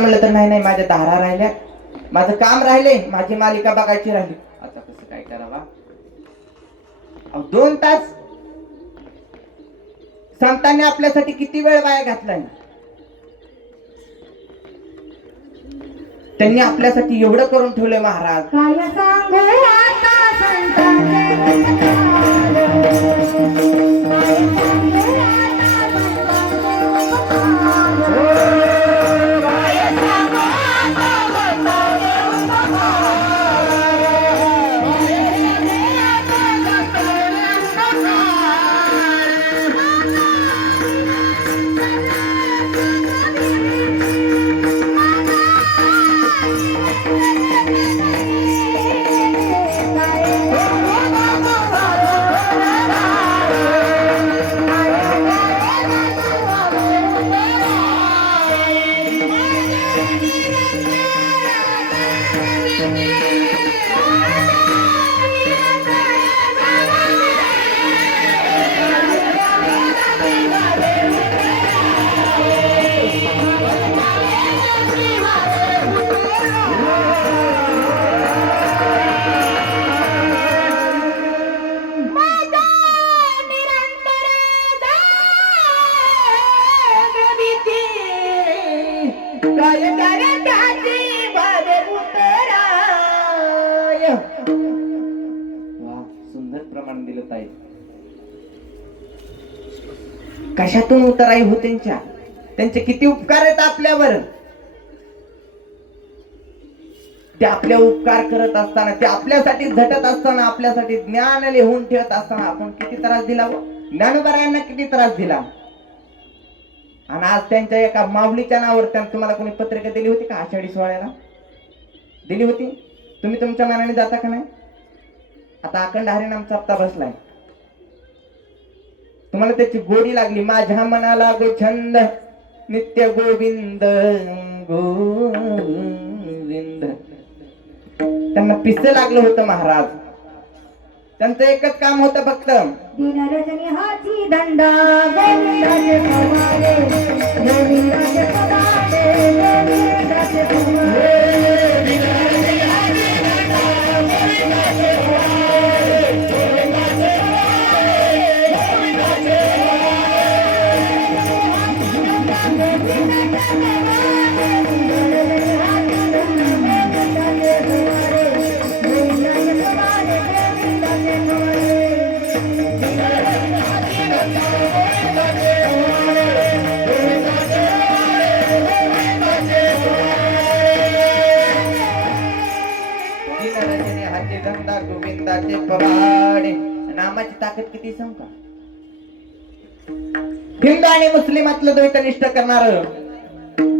म्हणलं तर नाही नाही, माझ्या धारा राहिल्या, माझं काम राहिले, माझी मालिका बघायची राहिली. आता कसं काय करावा? 2 तास संतांनी आपल्यासाठी किती वेळ वाया घातलाय. त्यांनी आपल्यासाठी एवढं करून ठेवलंय महाराज. काय सांगू आता संतांचे प्रमाण दिलं ताई. कशातून उतराई हो त्यांचे किती उपकार आहेत आपल्यावर. ते आपले उपकार करत असताना, ते आपल्यासाठी झटत असताना, आपल्यासाठी ज्ञान लिहून ठेवत असताना आपण किती त्रास दिला हो. ज्ञानोबरायांना किती त्रास दिला. आणि आज त्यांच्या एका माऊलीच्या नावावर तुम्हाला कोणी पत्रिका दिली होती का? आषाढी सोहळ्याला दिली होती. तुम्ही तुमच्या मनाने जाता का नाही? आता अखंड हरिनामचा हप्ता बसलाय, तुम्हाला त्याची गोडी लागली. माझ्या मनाला गो छंद नित्य गोविंद गोविंद. त्यांना पिसं लागलं होतं महाराज. त्यांचं एकच काम होतं फक्त, दिनरजनी हाती दंडा गोविंदाचे पवारे, गोविंदाचे पवारे, गोविंदाचे पवारे. गोविंदाचे पवाडे. नामाची ताकद किती सांगता. हिंदू आणि मुस्लिमातलं द्वैत निष्ठ करणार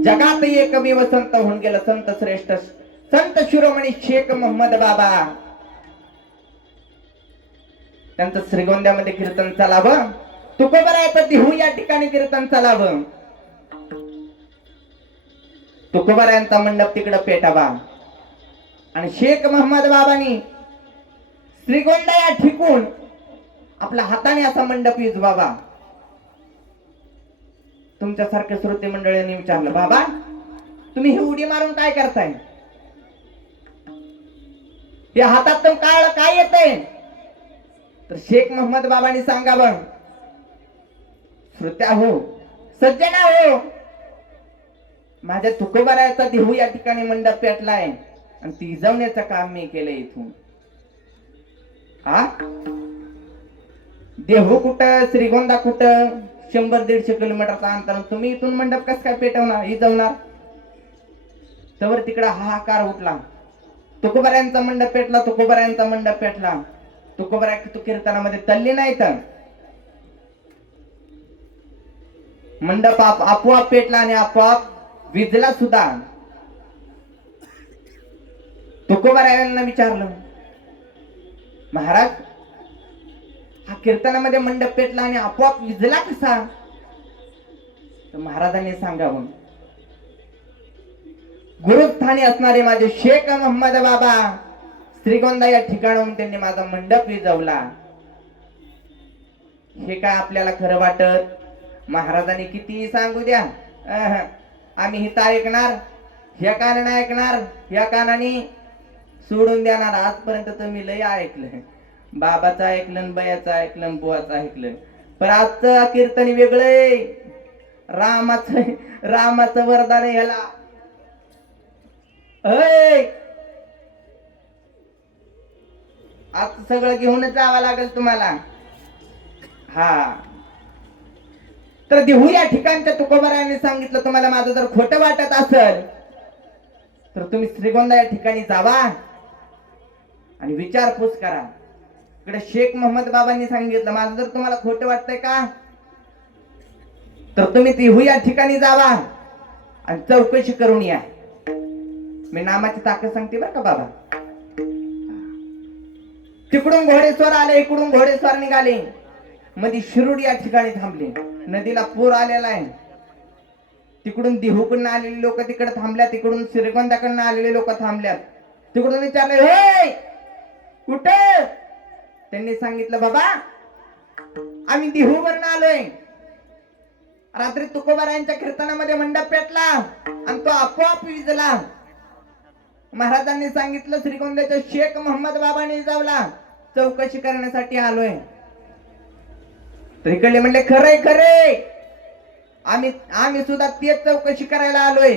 जगात एकमेव संत होऊन गेलं. संत श्रेष्ठ संत शिरोमणी शेख मोहम्मद बाबा. त्यांचं श्रीगोंद्यामध्ये कीर्तन चालावं. तुकोबरायचं देहू या ठिकाणी कीर्तन चालावं. तुकोबरायांचा मंडप तिकडं पेटावा. आणि शेख मोहम्मद बाबांनी श्रीगोंदा या ठिकून आपल्या हाताने असा मंडप विजवावा. तुमच्यासारख्या श्रोते मंडळींनी विचारलं, बाबा तुम्ही ही उडी मारून काय करताय? या हातात काय येतंय? तर शेख मोहम्मद बाबांनी सांगावं, श्रोत्या हो, सज्जना हो, माझ्या तुकोबारायाचा देहू या ठिकाणी मंडप पेटलाय आणि ती इजवण्याचं काम मी केलंय इथून. देहू कुठं, श्रीगोंदा कुठं, 100-150 किलोमीटरचा अंतर. तुम्ही इथून मंडप कसं काय पेटवणार, इजवणार? तवर तिकडं हाहाकार उठला. तुकोबारायांचा मंडप पेटला, तुकोबारायांचा मंडप पेटला. तुकोबाराय कीर्तनामध्ये तल्ली नाही तर मंडप आपोआप पेटला आणि आपोआप विजला सुद्धा. तुकोबारायांना विचारलं, महाराज हा कीर्तनामध्ये मंडप पेटला आणि आपोआप विजला कसा? तर महाराजांनी सांगावं, गुरुस्थानी असणारे माझे शेख मोहम्मद बाबा श्रीगोंदा या ठिकाणाहून त्यांनी माझा मंडप विजवला. हे काय आपल्याला खरं वाटत? महाराजांनी किती सांगू द्या, आम्ही हिता ऐकणार ह्या कानाने ऐकणार, ह्या कानाने सोडून देणार. आजपर्यंत तुम्ही लय ऐकलं, बाबाचं ऐकलं, बयाचं ऐकलं, बुवाचं ऐकलं, पण आजचं कीर्तन वेगळंय. रामाचं वरदान आहे ह्याला. आज सगळं घेऊनच जावं लागेल तुम्हाला. हा तर देहू या ठिकाणच्या तुकोबारायांनी सांगितलं, तुम्हाला माझं जर खोटं वाटत असेल तर तुम्ही श्रीगोंदा या ठिकाणी जावा आणि विचारपूस करा. इकडे शेख मोहम्मद बाबांनी सांगितलं, माझं जर तुम्हाला खोटं वाटतंय का तर तुम्ही देहू या ठिकाणी जावा आणि चौकशी करून या. मी नामाची ताकद सांगते बरं का बाबा. तिकडून घोडेस्वार आले, इकडून घोडेस्वार निघाले, मध्ये शिरूड या ठिकाणी थांबले. नदीला पूर आलेला आहे. तिकडून देहूकडून आलेले लोक तिकडे थांबल्या, तिकडून श्रीगोंद्याकडून आलेले लोक थांबल्यात. तिकडून विचारले, हे कुठे? त्यांनी सांगितलं, बाबा आम्ही देहूवरून आलोय. रात्री तुकोबारायांच्या कीर्तनामध्ये मंडप पेटला आणि तो आपोआप विजला. महाराजांनी सांगितलं, श्रीगोंद्याच्या शेख मोहम्मद बाबांनी जावला, चौकशी करण्यासाठी आलोय. तर इकडले म्हणले, खरंय खरंय, आम्ही सुद्धा तेच चौकशी करायला आलोय.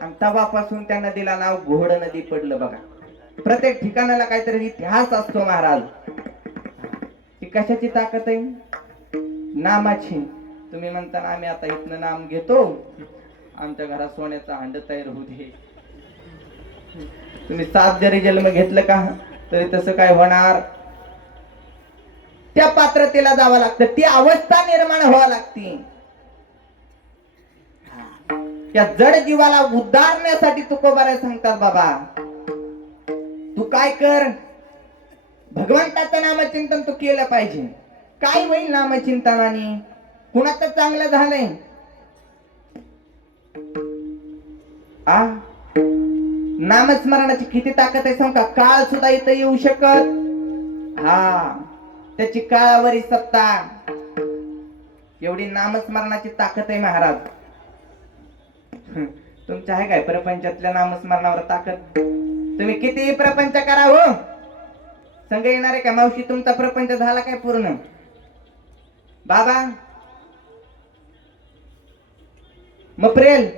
आणि तेव्हापासून त्या नदीला नाव घोड नदी पडलं. बघा, प्रत्येक ठिकाणाला काहीतरी इतिहास असतो महाराज. ती कशाची ताकद आहे? नामाची. तुम्ही म्हणता आम्ही आता इथनं नाम घेतो, आमच्या घरात सोन्याचा हंड तयार होऊ दे. तुम्ही 7 जरी जन्म घेतलं का तरी तसं काय होणार? त्या पात्रतेला जावं लागतं, ती अवस्था निर्माण व्हावं लागते. या जड जीवाला उद्धारण्यासाठी तुकोबारा सांगतात, बाबा तू काय कर, भगवंताचं नामचिंतन तू केलं पाहिजे. काय होईल नामचिंतनाने? कुणाचं चांगलं झालंय? नामस्मरणाची किती ताकद आहे सांग का? काळ सुद्धा इथं येऊ शकत. हा, त्याची काळावरी सत्ता. एवढी नामस्मरणाची ताकद आहे महाराज. तुमच्या आहे काय प्रपंचातल्या नामस्मरणावर ताकद? तुम्ही किती प्रपंच करा हो, संग येणार आहे का? मावशी तुमचा प्रपंच झाला काय पूर्ण? बाबा मग प्रेल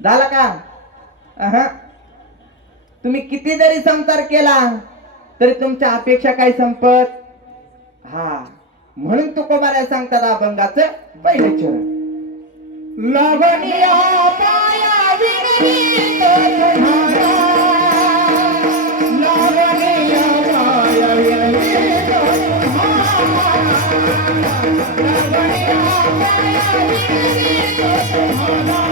झाला का? तुम्ही किती जरी संसार केला तरी तुमच्या अपेक्षा काय संपत? हा, म्हणून तुकोबारा सांगतात अभंगाचं पहिलं चरण, लागनिया पाया विनवीत तुम्हाला, लागनिया पाया विनवीत तुम्हाला, लागनिया पाया विनवीत तुम्हाला.